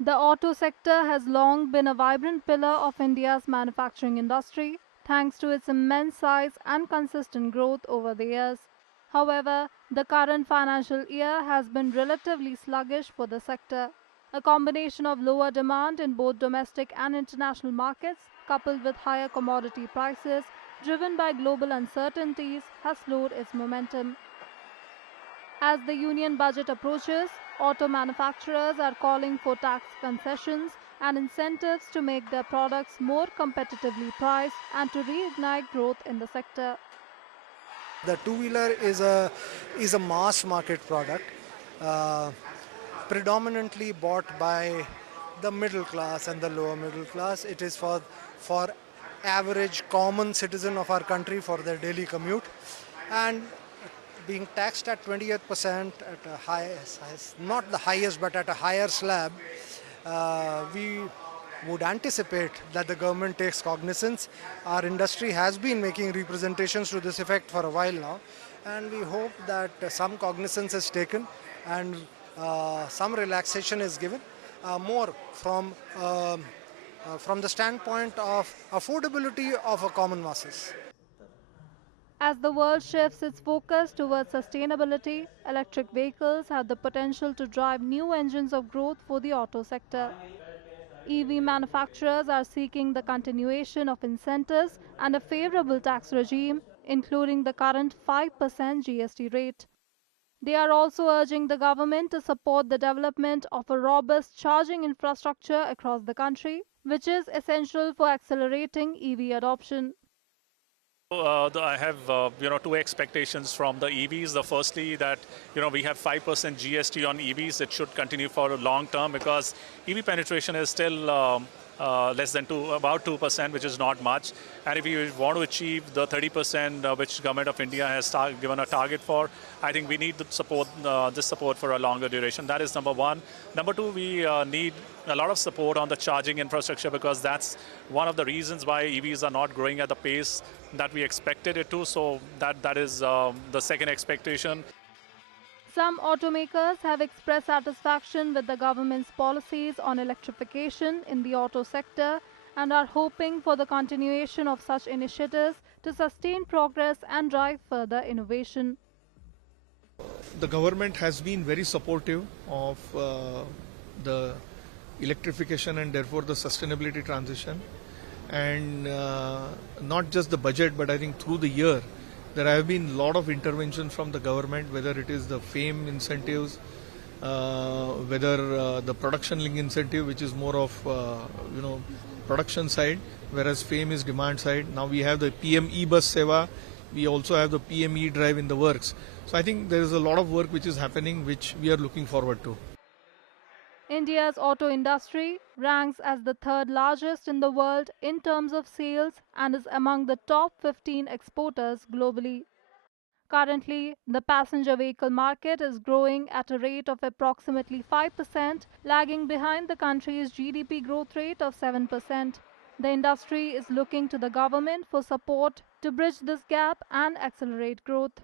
The auto sector has long been a vibrant pillar of India's manufacturing industry, thanks to its immense size and consistent growth over the years. However, the current financial year has been relatively sluggish for the sector. A combination of lower demand in both domestic and international markets, coupled with higher commodity prices driven by global uncertainties, has slowed its momentum. As the union budget approaches, auto manufacturers are calling for tax concessions and incentives to make their products more competitively priced and to reignite growth in the sector. The two-wheeler is a mass market product, uh, predominantly bought by the middle class and the lower middle class. It is for average common citizen of our country for their daily commute, and being taxed at 28% at a not the highest but at a higher slab, we would anticipate that the government takes cognizance. Our industry has been making representations to this effect for a while now, and we hope that some cognizance is taken and some relaxation is given, more from the standpoint of affordability of a common masses. As the world shifts its focus towards sustainability, electric vehicles have the potential to drive new engines of growth for the auto sector. EV manufacturers are seeking the continuation of incentives and a favorable tax regime, including the current 5% GST rate. They are also urging the government to support the development of a robust charging infrastructure across the country, which is essential for accelerating EV adoption. I have two expectations from the EVs. The firstly that we have 5% GST on EVs. It should continue for a long term because EV penetration is still less than about 2%, which is not much. And if you want to achieve the 30% which Government of India has given a target for, I think we need this support for a longer duration. That is number one. Number two, we need a lot of support on the charging infrastructure because that's one of the reasons why EVs are not growing at the pace that we expected it to. So that is the second expectation. Some automakers have expressed satisfaction with the government's policies on electrification in the auto sector and are hoping for the continuation of such initiatives to sustain progress and drive further innovation. The government has been very supportive of the electrification and therefore the sustainability transition, and not just the budget but I think through the year there have been a lot of intervention from the government, whether it is the FAME incentives, whether the production link incentive, which is more of production side, whereas FAME is demand side. Now we have the PM e-bus seva, we also have the PM e-drive in the works. So I think there is a lot of work which is happening, which we are looking forward to. India's auto industry ranks as the third largest in the world in terms of sales and is among the top 15 exporters globally. Currently, the passenger vehicle market is growing at a rate of approximately 5%, lagging behind the country's GDP growth rate of 7%. The industry is looking to the government for support to bridge this gap and accelerate growth.